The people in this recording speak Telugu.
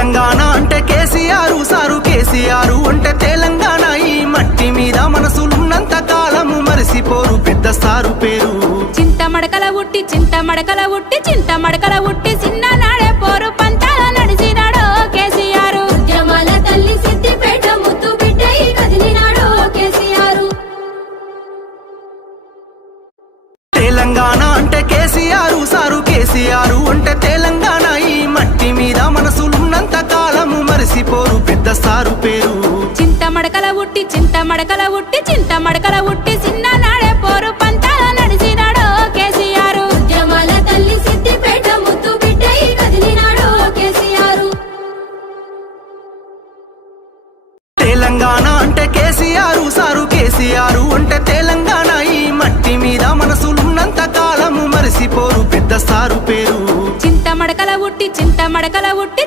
తెలంగాణ అంటే కేసీఆర్ సారు కేసీఆర్ అంటే తెలంగాణ ఈ మట్టి మీద మనసులున్నంత కాలము మరిసిపోరు పెద్ద సారు పేరు చింత మడకల ఉట్టి చింత మడకల ఉట్టి చిన్న నాడే పోరు పంతాల నడిచినాడో కేసీఆర్ ఉద్యమాల తల్లి సిద్దిపేట ముద్దు బిడ్డ కదిలినాడో కేసీఆర్ తెలంగాణ అంటే కేసీఆర్ సారు కేసీఆర్ అంటే తెలంగాణ ఈ మట్టి మీద మనసులున్నంత కాలము మరిసిపోరు పెద్ద సారు పేరు చింత మడకల ఉట్టి చిన్న నాడే పోరు పంతాల నడిచినాడో కేసీఆర్ ఉద్యమాల తల్లి సిద్దిపేట ముద్దు బిడ్డ కదిలినాడో కేసీఆర్ తెలంగాణ అంటే కేసీఆర్ సారు కేసీఆర్ అంటే తెలంగాణ ఈ మట్టి మీద మనసులున్నంత కాలము మరిసిపోరు పెద్ద సారు పేరు చింత మడకల ఉట్టి